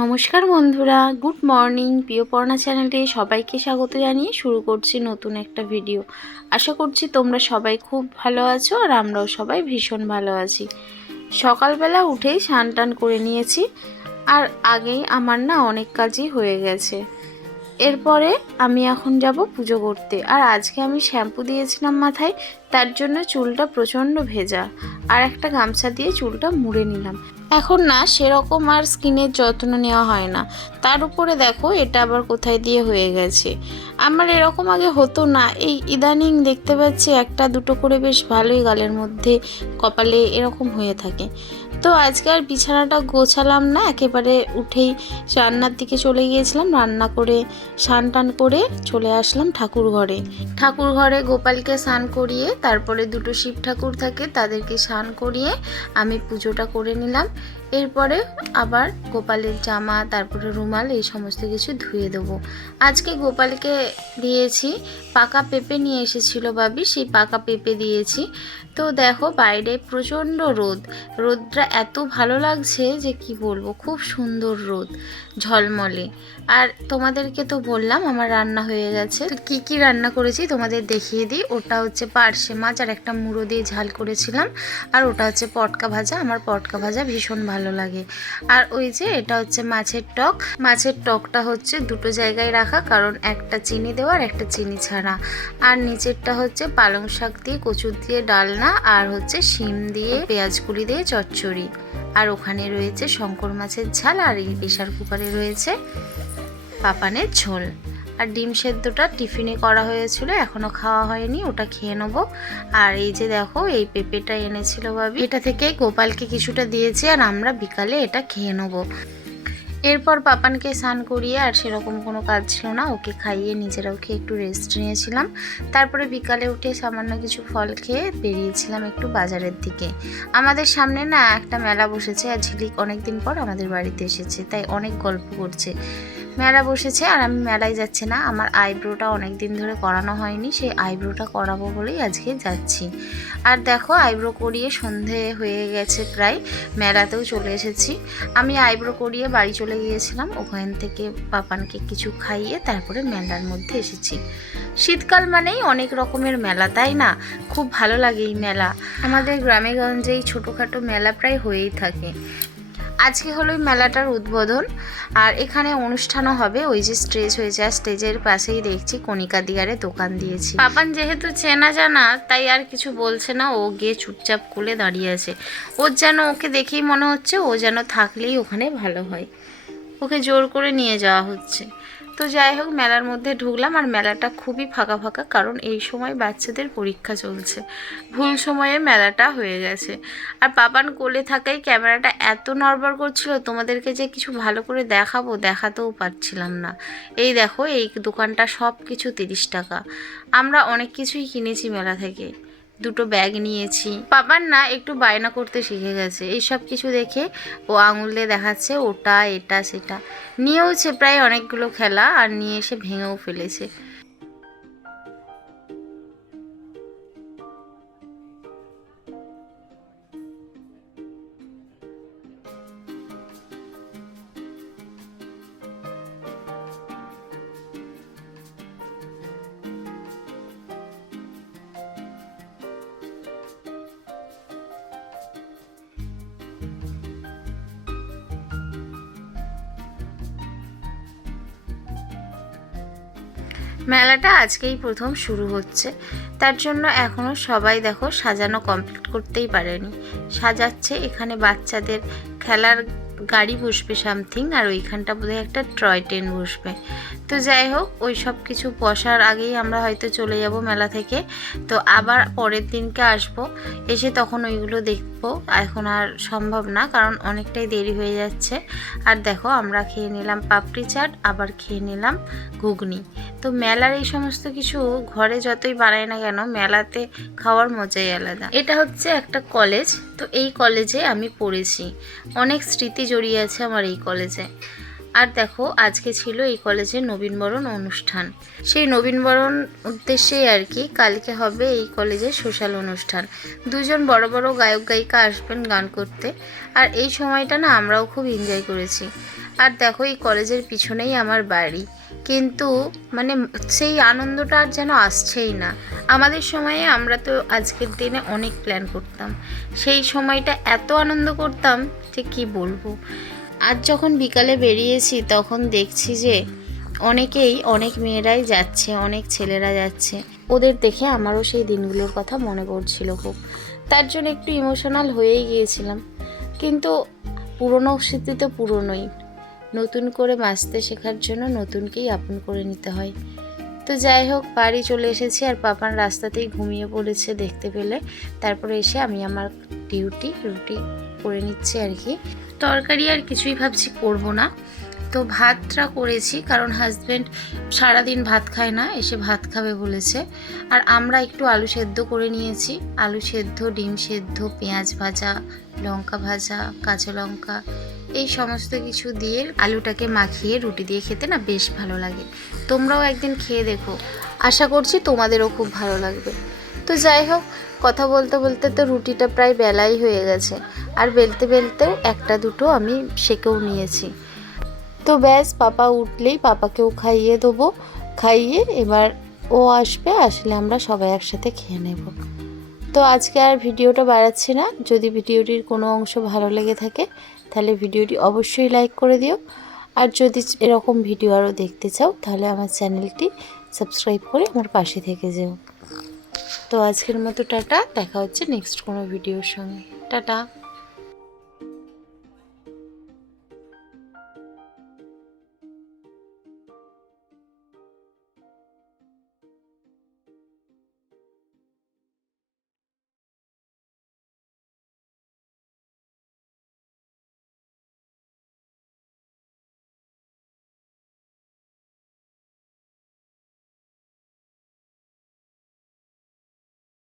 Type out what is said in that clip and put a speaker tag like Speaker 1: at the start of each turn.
Speaker 1: নমস্কার বন্ধুরা, good morning. প্রিয় পড়না চ্যানেলে সবাইকে স্বাগত জানিয়ে শুরু করছি নতুন একটা ভিডিও। আশা করছি তোমরা সবাই খুব ভালো আছো আর আমরাও সবাই ভীষণ ভালো আছি। সকালবেলা উঠেই স্নান টান করে নিয়েছি আর আগেই আমার না অনেক কাজই হয়ে গেছে। এরপরে আমি এখন যাব পুজো করতে। আর আজকে আমি শ্যাম্পু দিয়েছিলাম মাথায় তার জন্য চুলটা প্রচণ্ড ভেজা আর একটা গামছা দিয়ে চুলটা মুড়ে নিলাম। এখন না সেরকম আর স্কিনের যত্ন নেওয়া হয় না। তার উপরে দেখো এটা আবার কোথায় দিয়ে হয়ে গেছে। আমার এরকম আগে হতো না। এই ইদানিং দেখতে পাচ্ছি একটা দুটো করে বেশ ভালোই গালের মধ্যে কপালে এরকম হয়ে থাকে। তো আজকে আর বিছানাটা গোছালাম না, একেবারে উঠেই রান্নার দিকে চলে গিয়েছিলাম, রান্না করে স্নান টান করে চলে আসলাম ঠাকুর ঘরে। ঠাকুর ঘরে গোপালকে স্নান করিয়ে তারপরে দুটো শিব ঠাকুর থাকে তাদেরকে স্নান করিয়ে আমি পুজোটা করে নিলাম। এরপরে আবার গোপালের জামা, তারপরে রুমাল, এই সমস্ত কিছু ধুয়ে দেবো। আজকে গোপালকে দিয়েছি, পাকা পেঁপে নিয়ে এসেছিল বাবি সেই পাকা পেঁপে দিয়েছি। তো দেখো, বাইরে প্রচণ্ড রোদ। রোদটা এত ভালো লাগছে যে কি বলব, খুব সুন্দর রোদ, ঝলমলে। আর তোমাদেরকে তো বললাম, আমার রান্না হয়ে গেছে। কি কি রান্না করেছি তোমাদের দেখিয়ে দিই। ওটা হচ্ছে পার্শে মাছ আর একটা মুড়ো দিয়ে ঝাল করেছিলাম। আর ওটা হচ্ছে পটকা ভাজা। আমার পটকা ভাজা ভীষণ ভালো লাগে। আর ওই যে এটা হচ্ছে মাছের টক। মাছের টকটা হচ্ছে দুটো জায়গায় রাখা, কারণ একটা চিনি দেওয়া আর একটা চিনি ছাড়া। আর নিচেরটা হচ্ছে পালং শাক দিয়ে কচুর দিয়ে ডালনা আর হচ্ছে শিম দিয়ে পেঁয়াজ কুলি দিয়ে চচ্চড়ি। আর ওখানে রয়েছে শঙ্কর মাছের ঝাল আর এই প্রেশার কুকারে রয়েছে পাপানের ঝোল। আর ডিম সেদ্ধটা টিফিনে করা হয়েছিল, এখনও খাওয়া হয়নি, ওটা খেয়ে নেব। আর এই যে দেখো, এই পেঁপেটা এনেছিল ভাবি। এটা থেকে গোপালকে কিছুটা দিয়েছি আর আমরা বিকালে এটা খেয়ে নেব। এরপর পাপানকে স্নান করিয়ে আর সেরকম কোনো কাজ ছিল না, ওকে খাইয়ে নিজেরাও খেয়ে একটু রেস্ট নিয়েছিলাম। তারপরে বিকালে উঠে সামান্য কিছু ফল খেয়ে বেরিয়েছিলাম একটু বাজারের দিকে। আমাদের সামনে না একটা মেলা বসেছে আর ঝিলিক অনেক দিন পর আমাদের বাড়িতে এসেছে, তাই অনেক গল্প করছে। মেলা বসেছে আর আমি মেলায় যাচ্ছি না। আমার আইব্রোটা অনেক দিন ধরে করানো হয়নি, সেই আইব্রোটা করাবো বলেই আজকে যাচ্ছি। আর দেখো, আইব্রো করিয়ে সন্ধে হয়ে গেছে প্রায়, মেলাতেও চলে এসেছি। আমি আইব্রো করিয়ে বাড়ি চলে গিয়েছিলাম, ওখান থেকে পাপানকে কিছু খাইয়ে তারপরে মেলার মধ্যে এসেছি। শীতকাল মানেই অনেক রকমের মেলা, তাই না? খুব ভালো লাগে এই মেলা। আমাদের গ্রামে গঞ্জে এই ছোটোখাটো মেলা প্রায় হয়েই থাকে। আজকে হলো মেলাটার উদ্বোধন, আর এখানে অনুষ্ঠানও হবে। ওই যে স্টেজ হয়েছে, আর স্টেজের পাশেই দেখছি কণিকা দিয়ারে দোকান দিয়েছি। পাপান যেহেতু চেনা জানা, তাই আর কিছু বলছে না। ও গিয়ে চুপচাপ কুলে দাঁড়িয়ে আছে। ওর যেন ওকে দেখেই মনে হচ্ছে, ও যেন থাকলেই ওখানে ভালো হয়। ওকে জোর করে নিয়ে যাওয়া হচ্ছে। তো যাই হোক, মেলার মধ্যে ঢুকলাম আর মেলাটা খুবই ফাঁকা ফাঁকা কারণ এই সময় বাচ্চাদের পরীক্ষা চলছে। ভুল সময়ে মেলাটা হয়ে গেছে। আর পাপান কোলে থাকাই ক্যামেরাটা এত নড়বড় করছিল, তোমাদেরকে যে কিছু ভালো করে দেখাবো দেখাতেও পারছিলাম না। এই দেখো, এই দোকানটা সব কিছু তিরিশ টাকা। আমরা অনেক কিছুই কিনেছি মেলা থেকে। দুটো ব্যাগ নিয়েছি। পাপার না একটু বায়না করতে শিখে গেছে। এইসব কিছু দেখে ও আঙুল দিয়ে দেখাচ্ছে ওটা, এটা, সেটা। নিয়েওছে প্রায় অনেকগুলো খেলা আর নিয়ে এসে ভেঙেও ফেলেছে। মেলাটা আজকেই প্রথম শুরু হচ্ছে। তার জন্য এখনও সবাই দেখো সাজানো কমপ্লিট করতেই পারেনি। সাজাচ্ছে এখানে বাচ্চাদের খেলার গাড়ি বসবে সামথিং, আর ওইখানটা বোধহয় একটা টয় ট্রেন বসবে। তো যাই হোক, ওই সব কিছু বসার আগেই আমরা হয়তো চলে যাব মেলা থেকে। তো আবার পরের দিনকে আসব, এসে তখন ওইগুলো দেখব। এখন আর সম্ভব না, কারণ অনেকটাই দেরি হয়ে যাচ্ছে। আর দেখো, আমরা খেয়ে নিলাম পাপড়ি চাট, আবার খেয়ে নিলাম ঘুগনি। তো মেলার এই সমস্ত কিছু ঘরে যতই বানাই না কেন, মেলাতে খাওয়ার মজাই আলাদা। এটা হচ্ছে একটা কলেজ। তো এই কলেজে আমি পড়েছি। অনেক স্মৃতি জড়িয়ে আছে আমার এই কলেজে আর দেখো, আজকে ছিল এই কলেজে নবীনবরণ অনুষ্ঠান। সেই নবীনবরণ উদ্দেশ্যেই আর কি কালকে হবে এই কলেজে সোশ্যাল অনুষ্ঠান। দুজন বড় বড় গায়ক, গায়িকা আসবেন গান করতে। আর এই সময়টা না আমরাও খুব এনজয় করেছি। আর দেখো, এই কলেজের পিছনেই আমার বাড়ি। কিন্তু মানে সেই আনন্দটা আর যেন আসছেই না। আমাদের সময়ে আমরা তো আজকের দিনে অনেক প্ল্যান করতাম। সেই সময়টা এত আনন্দ করতাম যে কি বলব? আজ যখন বিকালে বেরিয়েছি তখন দেখছি যে অনেকেই, অনেক মেয়েরাই যাচ্ছে, অনেক ছেলেরা যাচ্ছে। ওদের দেখে আমারও সেই দিনগুলোর কথা মনে পড়ছিল খুব। তার জন্য একটু ইমোশনাল হয়েই গিয়েছিলাম। কিন্তু পুরনো স্মৃতি তো পুরনোই। নতুন করে বাঁচতে শেখার জন্য নতুনকেই আপন করে নিতে হয়। তো যাই হোক, বাড়ি চলে এসেছি আর পাপান রাস্তাতেই ঘুমিয়ে পড়েছে দেখতে পেলে। তারপরে এসে আমি আমার ডিউটি, রুটি করে নিচ্ছি আর কি। তরকারি আর কিছুই ভাবছি করব না। তো ভাতটা করেছি, কারণ হাজব্যান্ড সারাদিন ভাত খায় না, এসে ভাত খাবে বলেছে। আর আমরা একটু আলু সেদ্ধ করে নিয়েছি। আলু সেদ্ধ, ডিম সেদ্ধ, পেঁয়াজ ভাজা, লঙ্কা ভাজা, কাঁচা লঙ্কা, এই সমস্ত কিছু দিয়ে আলুটাকে মাখিয়ে রুটি দিয়ে খেতে না বেশ ভালো লাগে। তোমরাও একদিন খেয়ে দেখো। আশা করছি তোমাদেরও খুব ভালো লাগবে। তো যাই হোক, কথা বলতে বলতে তো রুটিটা প্রায় বেলাই হয়ে গেছে। আর বেলতে বেলতেও একটা দুটো আমি সেকেও নিয়েছি। তো ব্যাস, পাপা উঠলেই পাপাকেও খাইয়ে দেবো। খাইয়ে এবার ও আসবে, আসলে আমরা সবাই একসাথে খেয়ে নেব। তো আজকে আর ভিডিওটা বাড়াচ্ছি না। যদি ভিডিওটির কোনো অংশ ভালো লেগে থাকে, তাহলে ভিডিওটি অবশ্যই লাইক করে দিও। আর যদি এরকম ভিডিও আরও দেখতে চাও, তাহলে আমার চ্যানেলটি সাবস্ক্রাইব করে আমার পাশে থেকে যেও। তো আজকের মতো টাটা, দেখা হচ্ছে নেক্সট কোনো ভিডিওর সঙ্গে। টাটা।